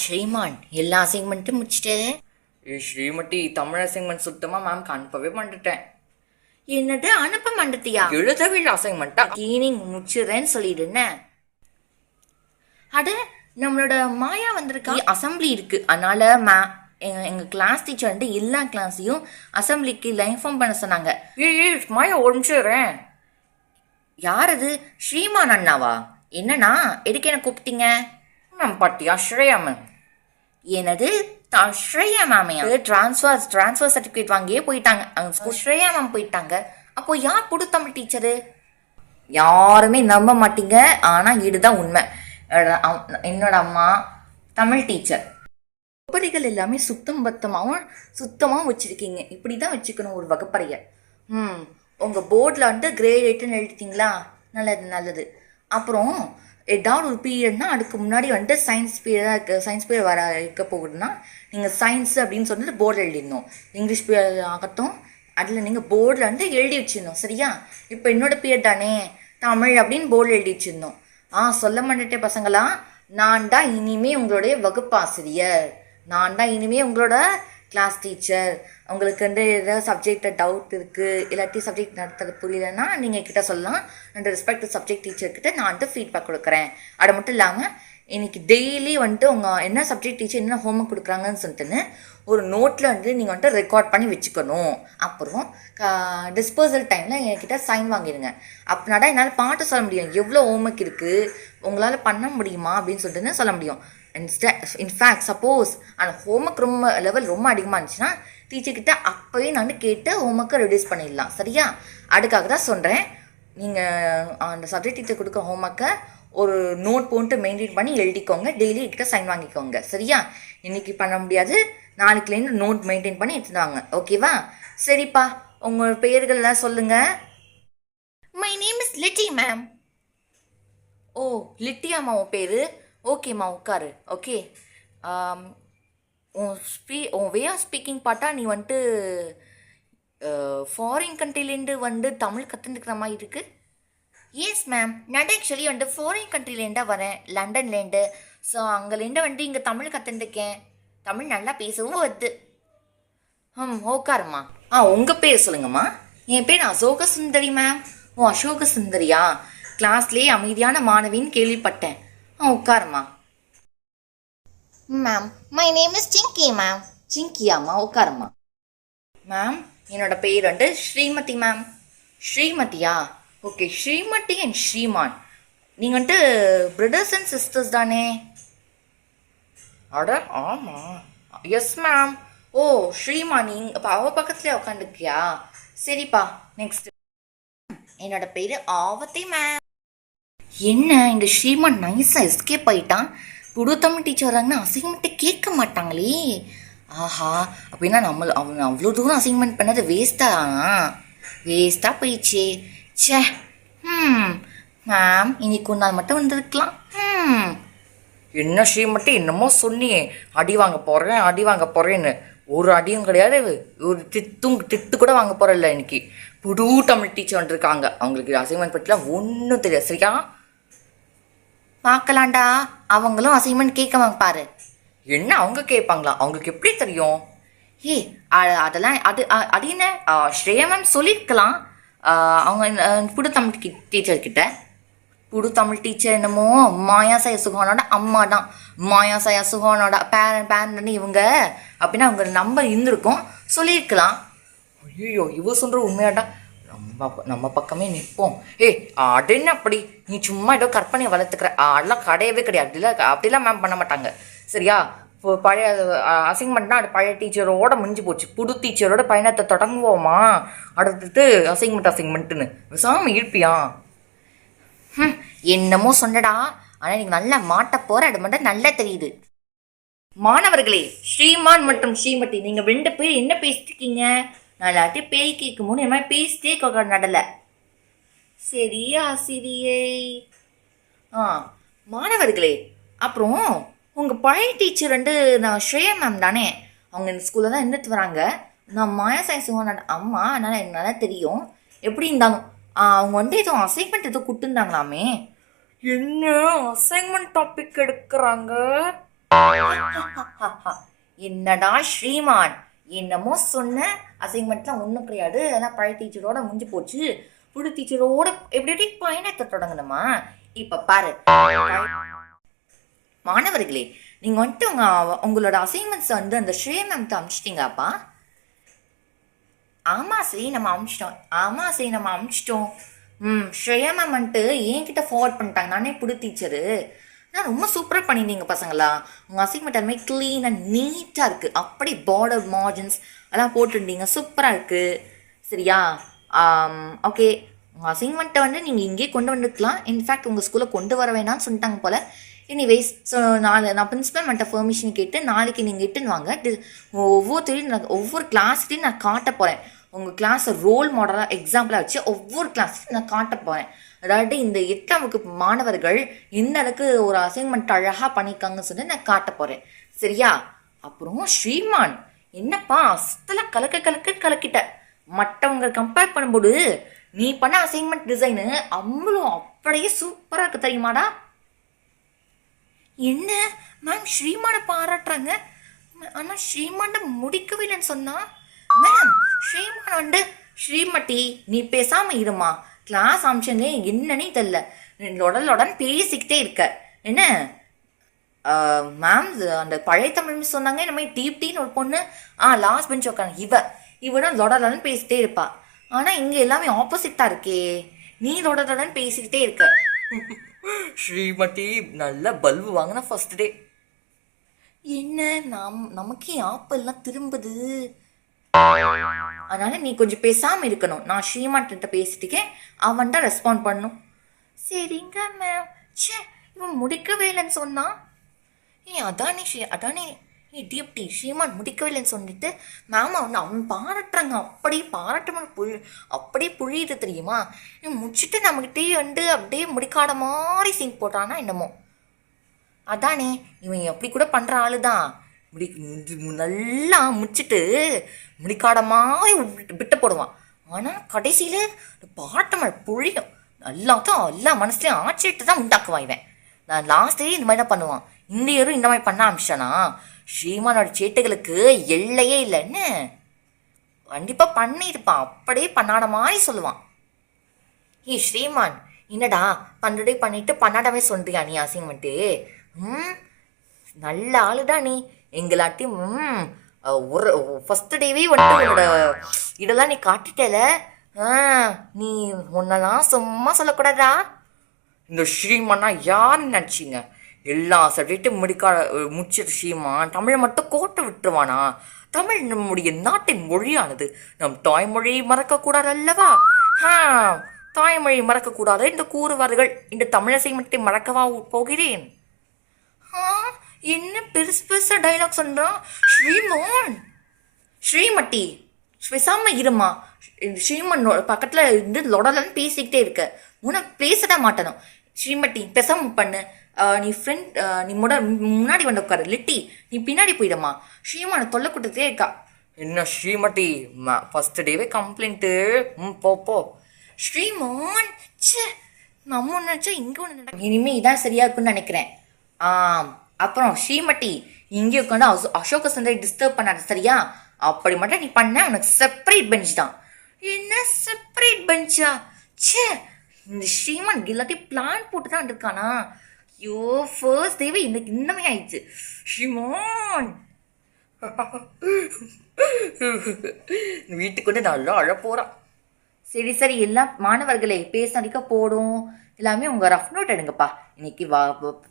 ஸ்ரீமான் எல்லா அசைன்மெண்ட்டும் முடிச்சிட்டே. ஸ்ரீமதி தமிழ் அசைன்மெண்ட் சுத்தமாக மேம்க்கு அனுப்பவே பண்ணிட்டேன். என்னது அனுப்ப மாட்டேத்தியா? எழுதவே இல்லை அசைன்மெண்ட்டா. ஈவினிங் முடிச்சிடுறேன்னு சொல்லிடுனேன். அட நம்மளோட மாயா வந்திருக்கா. அசம்பிளி இருக்கு, அதனால எங்க கிளாஸ் டீச்சர் வந்து எல்லா கிளாஸையும் அசம்பிளிக்கு இன்ஃபார்ம் பண்ண சொன்னாங்க. மாயா ஒரு நிமிஷம். யார் அது? ஸ்ரீமான் அண்ணாவா? என்னண்ணா எதுக்கு என்ன கூப்பிட்டீங்க? மேம் பாட்டியா ஸ்ரேயா மேம். எனது ஸ்ரேயா மேமையா? ட்ரான்ஸ்ஃபர் சர்டிஃபிகேட் வாங்கியே போயிட்டாங்க. அவங்க ஸ்ரேயா மேம் போயிட்டாங்க. அப்போ யார் புது தமிழ் டீச்சரு? யாருமே நம்ப மாட்டீங்க, ஆனால் இதுதான் உண்மை. என்னோட அம்மா தமிழ் டீச்சர். வகுப்பறைகள் எல்லாமே சுத்தமாகவும் வச்சுருக்கீங்க. இப்படி தான் வச்சுக்கணும் ஒரு வகுப்பறையை. உங்கள் போர்டில் வந்து கிரேட் 8ன்னு எழுதிட்டீங்களா? நல்லது. அப்புறம் ஏதாவது ஒரு பீரியட்னா அதுக்கு முன்னாடி வந்துட்டு சயின்ஸ் பீரியட் வர இருக்க போகுதுன்னா நீங்கள் சயின்ஸு அப்படின்னு சொல்லிட்டு போர்டில் எழுதிடணும். இங்கிலீஷ் பீரியட் ஆகட்டும், அதில் நீங்கள் போர்டில் வந்து எழுதி வச்சிடணும். சரியா? இப்போ என்னோட பீரியட் தானே தமிழ் அப்படின்னு போர்டில் எழுதி வச்சிருந்தோம். சொல்ல மாட்டேட்டே பசங்களா, நான் தான் இனிமே உங்களுடைய வகுப்பாசிரியர். நான் தான் இனிமே உங்களோட கிளாஸ் டீச்சர். உங்களுக்கு வந்து ஏதாவது சப்ஜெக்டில் டவுட் இருக்குது, இல்லாட்டி சப்ஜெக்ட் நடத்துறது புரியலன்னா நீங்கள் கிட்ட சொல்லலாம். அந்த ரெஸ்பெக்ட் சப்ஜெக்ட் டீச்சர்கிட்ட நான் வந்து ஃபீட்பேக் கொடுக்குறேன். அது மட்டும் இல்லாமல் இன்னைக்கு டெய்லி வந்துட்டு உங்கள் என்ன சப்ஜெக்ட் டீச்சர் என்ன ஹோம்ஒர்க் கொடுக்குறாங்கன்னு சொல்லிட்டுன்னு ஒரு நோட்டில் வந்து நீங்கள் வந்துட்டு ரெக்கார்ட் பண்ணி வச்சுக்கணும். அப்புறம் டிஸ்போசல் டைமில் என்கிட்ட சைன் வாங்கிடுங்க. அப்படின்னா என்னால் பாட்டு சொல்ல முடியும், எவ்வளோ ஹோம்ஒர்க் இருக்குது உங்களால் பண்ண முடியுமா அப்படின்னு சொல்லிட்டு சொல்ல முடியும். இன்ஃபேக்ட் சப்போஸ் அந்த ஹோம்ஒர்க் லெவல் ரொம்ப அதிகமாக இருந்துச்சுன்னா டீச்சர்கிட்ட அப்போவே நான் கேட்டு ஹோம்ஒர்க்கை ரெடியூஸ் பண்ணிடலாம். சரியா? அதுக்காக தான் சொல்கிறேன். நீங்கள் அந்த சப்ஜெக்ட் டீச்சர் கொடுக்க ஹோம்ஒர்க்கை ஒரு நோட் போட்டு மெயின்டைன் பண்ணி எழுதிக்கோங்க. டெய்லி கிட்ட சைன் வாங்கிக்கோங்க. சரியா? இன்னைக்கு பண்ண முடியாது, நாளைக்குலேருந்து நோட் மெயின்டைன் பண்ணி எடுத்துட்டு வாங்க. ஓகேவா? சரிப்பா, உங்கள் பெயர்கள்லாம் சொல்லுங்கள். My name is Litty ma'am. ஓ லிட்டியாம்மா உன் பேர்? ஓகேம்மா உட்காரு. ஓகே. உன் வே ஆஃப் ஸ்பீக்கிங் பார்த்தா நீ வந்துட்டு ஃபாரின் கண்ட்ரிலேருந்து வந்து தமிழ் கற்றுந்துக்கிற மாதிரி இருக்குது. எஸ் மேம், நான் ஆக்சுவலி வந்துட்டு ஃபாரின் கண்ட்ரிலேருந்தா வரேன், லண்டன்லேருந்து. ஸோ அங்கேலேருந்து வந்துட்டு இங்கே தமிழ் கற்றுந்துருக்கேன். தமிழ் நல்லா பேசவும் வருது. ஓக்காருமா. உங்கள் பேர் சொல்லுங்கம்மா. என் பேர் அசோக சுந்தரி மேம். ஓ அசோக சுந்தரியா? கிளாஸ்லேயே அமைதியான மாணவின்னு கேள்விப்பட்டேன். உட்காருமா. Ma'am my name is Singi ma'am. சிங்கியாம்மா? உட்காருமா. மேம் என்னோட பேர் வந்து ஸ்ரீமதி மேம். ஸ்ரீமதியா? ஓகே. ஸ்ரீமதி அண்ட் ஸ்ரீமான் நீங்கள் வந்துட்டு பிரதர்ஸ் அண்ட் சிஸ்டர்ஸ் தானே? அட ஆமாம். Yes ma'am. ஓ ஸ்ரீமான், நீங்கள் இப்போ அவள் பக்கத்துலேயே உட்காந்துருக்கியா? சரிப்பா. நெக்ஸ்ட். என்னோட பேர் ஆவத்தி மேம். என்ன இந்த ஸ்ரீமான் நைஸாக எஸ்கேப் ஆகிட்டான். புது தமிழ் டீச்சர் வராங்கன்னா அசைன்மெண்ட்டை கேட்க மாட்டாங்களே. ஆஹா, அப்படின்னா அவன் அவ்வளோ தூரம் அசைன்மெண்ட் பண்ணது வேஸ்ட்டாக போயிடுச்சே. சே. மேம் இன்னைக்கு ஒரு நாள் மட்டும் வந்திருக்கலாம். என்ன ஸ்ரீமட்டி என்னமோ சொன்னியே, அடி வாங்க போகிறேன்னு. ஒரு அடியும் கிடையாது, ஒரு திட்டு கூட வாங்க போகிறதில்ல. இன்னைக்கு புது தமிழ் டீச்சர் வந்துருக்காங்க. அவங்களுக்கு அசைன்மெண்ட் பற்றிலாம் ஒன்றும் தெரியாது. சரியா? பார்க்கலாண்டா, அவங்களும் அசைன்மெண்ட் கேட்க பாரு. என்ன அவங்க கேட்பாங்களா? அவங்களுக்கு எப்படி தெரியும்? அதெல்லாம் அது என்ன ஸ்ரேயா மேம் சொல்லியிருக்கலாம். அவங்க புது தமிழ் டீச்சர்கிட்ட. புது தமிழ் டீச்சர் என்னமோ மாயாசாய சுகானோட அம்மா தான். மாயாசாய சுகானோட பேரண்ட் இவங்க அப்படின்னா அவங்க நம்பர் இருந்திருக்கும், சொல்லியிருக்கலாம். ஐயோ இவ சொல்கிற உண்மையாட்டா? நம்ம பக்கமே நிற்போம். அது என்ன அப்படி? நீ சும்மா ஏதோ கற்பனையை வளர்த்துக்கிற. அதெல்லாம் கிடையவே கிடையாது. அப்படிலாம் மேம் பண்ண மாட்டாங்க. சரியா? இப்போ பழைய அசைன்மெண்ட்னா அது பழைய டீச்சரோட முடிஞ்சு போச்சு. புது டீச்சரோட பயணத்தை தொடங்குவோமா? அடுத்து அசைன்மெண்ட்டுன்னு விசாமல் இருப்பியா? என்னமோ சொன்னடா, ஆனால் நீங்கள் நல்லா மாட்ட போகிற அது மட்டும் நல்லா தெரியுது. மாணவர்களே, ஸ்ரீமான் மற்றும் ஸ்ரீமதி நீங்கள் 2 பேர் என்ன பேசிட்டுருக்கீங்க? நான் எல்லாத்தையும் பேய் கேட்கும் போது என்ன மாதிரி பேசிட்டே நடலை. சரி ஆசிரியை. மாணவர்களே, அப்புறம் உங்கள் பழைய டீச்சர் வந்து நான் ஸ்ரேயா மேம் தானே? அவங்க இந்த ஸ்கூலில் தான் இருந்துட்டு வராங்க. நான் மாயா சயின்ஸுங்க அம்மா, அதனால் எனக்கு நல்லா தெரியும். எப்படி இருந்தாலும் அவங்க வந்து எதுவும் அசைன்மெண்ட் எதுவும் கொடுத்துருந்தாங்களாமே. என்ன அசைன்மெண்ட் டாபிக் எடுக்கிறாங்க? என்னடா ஸ்ரீமான், என்னமோ சொன்ன அசைன்மெண்ட்லாம் ஒன்றும் கிடையாது, அதெல்லாம் பழைய டீச்சரோட முடிஞ்சு போச்சு, புது டீச்சரோட எப்படி எப்படி பயணத்தை தொடங்கணுமா? இப்போ பாரு மாணவர்களே, நீங்கள் வந்துட்டு உங்களோட அசைன்மெண்ட்ஸ் வந்து அந்த ஸ்ரீ மேம்கிட்ட அனுப்பிச்சிட்டிங்கப்பா? ஆமாம் ஸ்ரீ, நம்ம அனுப்பிச்சிட்டோம். ஆமாம் ஸ்ரீ, நம்ம அனுப்பிச்சிட்டோம். ஸ்ரேயா மேம் வந்துட்டு என்கிட்ட ஃபார்வர்ட் பண்ணிட்டாங்க. நானே புது டீச்சரு. நான் ரொம்ப சூப்பராக பண்ணியிருந்தீங்க பசங்களா. உங்கள் அசைன்மெண்ட் எல்லாமே க்ளீன் அண்ட் நீட்டாக இருக்குது. அப்படி பார்டர் மார்ஜின்ஸ் அதெல்லாம் போட்டுருந்தீங்க, சூப்பராக இருக்குது. சரியா? ஓகே, உங்கள் அசைன்மெண்ட்டை வந்து நீங்கள் இங்கேயே கொண்டு வந்துருக்கலாம். இன்ஃபேக்ட் உங்கள் ஸ்கூலில் கொண்டு வர வேணாம்னு சொல்லிட்டாங்க போல். எனிவேஸ், ஸோ நான் பிரின்ஸிபல் மட்டும் பெர்மிஷன் கேட்டு நாளைக்கு நீங்கள் இட்டுன்னு வாங்க. ஒவ்வொரு கிளாஸ்கிட்டையும் நான் காட்ட போகிறேன். உங்கள் கிளாஸை ரோல் மாடலாக எக்ஸாம்பிளாக வச்சு ஒவ்வொரு கிளாஸ்லையும் நான் காட்ட போகிறேன். அதாவது இந்த 8ஆம் வகுப்பு மாணவர்கள் எந்த அளவுக்கு ஒரு அசைன்மெண்ட் அழகாக பண்ணியிருக்காங்கன்னு சொல்லி நான் காட்ட போகிறேன். சரியா? அப்புறம் ஸ்ரீமான், என்னப்பா அஸ்தல கலக்கிட்ட. மற்றவங்க கம்பேர் பண்ணும்போது நீ பண்ண அசைன்மெண்ட் டிசைனு அவ்வளோ அப்படியே சூப்பராக இருக்கு தெரியுமாடா? என்ன மேம் ஸ்ரீமான பாராட்டுறாங்க, ஆனால் ஸ்ரீமான முடிக்கவே இல்லைன்னு சொன்னா மேம். ஸ்ரீமான் வந்து ஸ்ரீமட்டி நீ பேசாம இருமா, கிளாஸ் அம்சங்க என்னன்னே தெரியல, லொடன் பேசிக்கிட்டே இருக்க என்ன மேம். அந்த பழைய தமிழ் மிஸ் சொன்னாங்க இந்த மாதிரி டீப்டின்னு ஒரு பொண்ணு லாஸ்ட் பெஞ்ச் உட்காந்து இவனும் லொடலன்னு பேசிட்டே இருப்பா. ஆனால் இங்கே எல்லாமே ஆப்போசிட்டாக இருக்கே, நீ லொடலன்னு பேசிக்கிட்டே இருக்க. ஸ்ரீமதி நல்ல பல்பு வாங்கினா ஃபர்ஸ்ட் டே. என்ன நமக்கே ஆப்பெல்லாம் திரும்புது. அதனால நீ கொஞ்சம் பேசாம இருக்கணும். நான் ஸ்ரீமான்கிட்ட பேசிட்டுக்கேன், அவன் தான் ரெஸ்பாண்ட் பண்ணும். சரிங்க மேம். சே, இவன் முடிக்கவே இல்லைன்னு சொன்னான். அதானே டிஎப்டி ஸ்ரீமான் முடிக்கவே இல்லைன்னு சொல்லிட்டு மேம் அவன் பாராட்டுறாங்க. அப்படியே அப்படியே புழியுது தெரியுமா? முடிச்சுட்டு நம்மகிட்டே வந்து அப்படியே முடிக்காத மாதிரி சீன் போட்டானா என்னமோ. அதானே, இவன் அப்படி கூட பண்ணுற ஆளு தான். நல்லா முடிச்சுட்டு முடிக்காத மாதிரி விட்டு போடுவான். ஆனால் கடைசியில் பாட்டமல் புழியும். எல்லா மனசுலையும் ஆச்சரியத்தை தான் உண்டாக்குவான் இவன். நான் லாஸ்ட்லேயே இந்த மாதிரி தான் பண்ணுவான். இந்த இயரும் இந்த மாதிரி பண்ண ஆரம்பிச்சானா ஸ்ரீமானோட சேட்டைகளுக்கு எல்லையே இல்லைன்னு கண்டிப்பாக பண்ணியிருப்பான். அப்படியே பண்ணாத மாதிரி சொல்லுவான். ஸ்ரீமான், என்னடா பண்றதே பண்ணிட்டு பண்ணாடவே சொல்றியா நீ அசைன்மெண்ட்டு? நல்ல ஆளுதான் நீ. எங்களாட்டையும் ஒரு ஃபர்ஸ்ட் டேவே வந்துட்டு இதெல்லாம் நீ காட்டிட்டல. நீ உன்னெல்லாம் சும்மா சொல்லக்கூடாதா? இந்த ஸ்ரீமானா யாருன்னு நினச்சிங்க? எல்லா சப்ஜெக்டும் முடிச்சிட்டு ஸ்ரீமான் தமிழை மட்டும் கோட்டை விட்டுருவானா? தமிழ் நம்முடைய நாட்டின் மொழியானது. நம் தாய்மொழியை மறக்கக்கூடாது அல்லவா? தாய்மொழி மறக்கக்கூடாது என்று கூறுவார்கள். இந்த தமிழசை மட்டும் மறக்கவா போகிறேன்? என்ன பெருசு பெருசா டைலாக் சொல்றான் ஸ்ரீமான். ஸ்ரீமட்டி பேசாம இருமா. ஸ்ரீமன் பக்கத்துல இருந்து லொடலன்னு பேசிக்கிட்டே இருக்க. உனக்கு பேசட மாட்டணும். ஸ்ரீமட்டி பேசாம பண்ணு. நீ ஃப்ரெண்ட் நீ முன்னாடி வந்து உட்காரு. லிட்டி நீ பின்னாடி போயிடமா. ஸ்ரீமான தொல்லை கொடுத்துட்டே இருக்கா. என்ன ஸ்ரீமட்டி ஃபர்ஸ்ட் டேவே கம்ப்ளைண்ட்டு? போ. ஸ்ரீமான், சே நம்ம நினச்சா இங்கே ஒன்று நடக்கும். இனிமேல் இதான் சரியா இருக்குன்னு நினைக்கிறேன். அப்புறம் ஸ்ரீமட்டி இங்கே உட்காந்து அசோக சுந்தரி டிஸ்டர்ப் பண்ணாது சரியா? அப்படி மட்டும் நீ பண்ண உனக்கு செப்பரேட் பெஞ்ச் தான். என்ன செப்பரேட் பெஞ்சா? சே, இந்த ஸ்ரீமான் எல்லாத்தையும் பிளான் போட்டு தான் இருக்கானா? ஐயோ, ஃபர்ஸ்ட் டேவே இன்னைக்கு இன்னமே ஆயிடுச்சு. ஸ்ரீமான் வீட்டுக்கு வந்து நல்லா அழ போகிறான். சரி எல்லா மாணவர்களே பேசாதிக்க போடும். எல்லாமே உங்கள் ரஃப் நோட் எடுங்கப்பா. இன்னைக்கு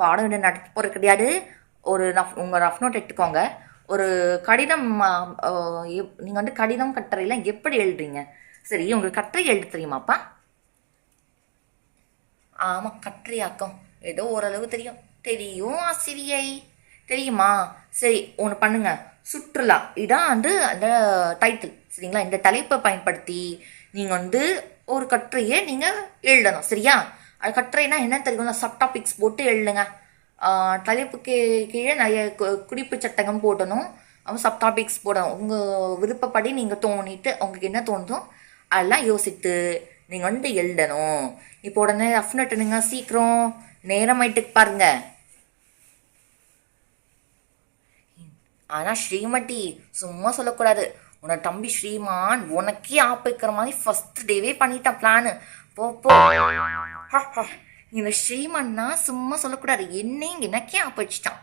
பாடம் நடத்த போகிறது கிடையாது. உங்கள் ரஃப் நோட் எடுத்துக்கோங்க. ஒரு கடிதம் நீங்கள் வந்து கடிதம் கட்டுரையெல்லாம் எப்படி எழுதுறீங்க? சரி, உங்களுக்கு கட்டுரை எழுத தெரியுமாப்பா? ஆமாம், கட்டுரையாக்கம் ஏதோ ஓரளவு தெரியும் ஆசிரியை. தெரியுமா? சரி, ஒன்று பண்ணுங்க. சுற்றுலா இதான் வந்து அந்த டைட்டில் சரிங்களா? இந்த தலைப்பை பயன்படுத்தி நீங்கள் வந்து ஒரு கட்டுரையை நீங்கள் எழுதணும் சரியா? அது கட்டுரைனா என்ன தெரியும்? சப் டாபிக்ஸ் போட்டு எழுதுங்க. தலைப்புக்கு கீழே நிறைய குறிப்பு சட்டகம் போடணும். அவங்க சப் டாபிக்ஸ் போடணும். உங்கள் விருப்பப்படி நீங்கள் தோணிட்டு உங்களுக்கு என்ன தோணுதோ அதெல்லாம் யோசித்து நீங்கள் வந்து எழுதணும். இப்போ உடனே ரஃப் நோட் நீங்கள் சீக்கிரம் நேரமாயிட்டுக்கு பாருங்க. ஆனால் ஸ்ரீமதி சும்மா சொல்லக்கூடாது. உன்னை தம்பி ஸ்ரீமான் உனக்கே ஆப் வைக்கிற மாதிரி ஃபர்ஸ்ட் டேவே பண்ணிட்டான் பிளானு. போ போ. இந்த ஸ்ரீமன்னா சும்மா சொல்லக்கூடாது, என்னையும் எனக்கே ஆப் வச்சுட்டான்.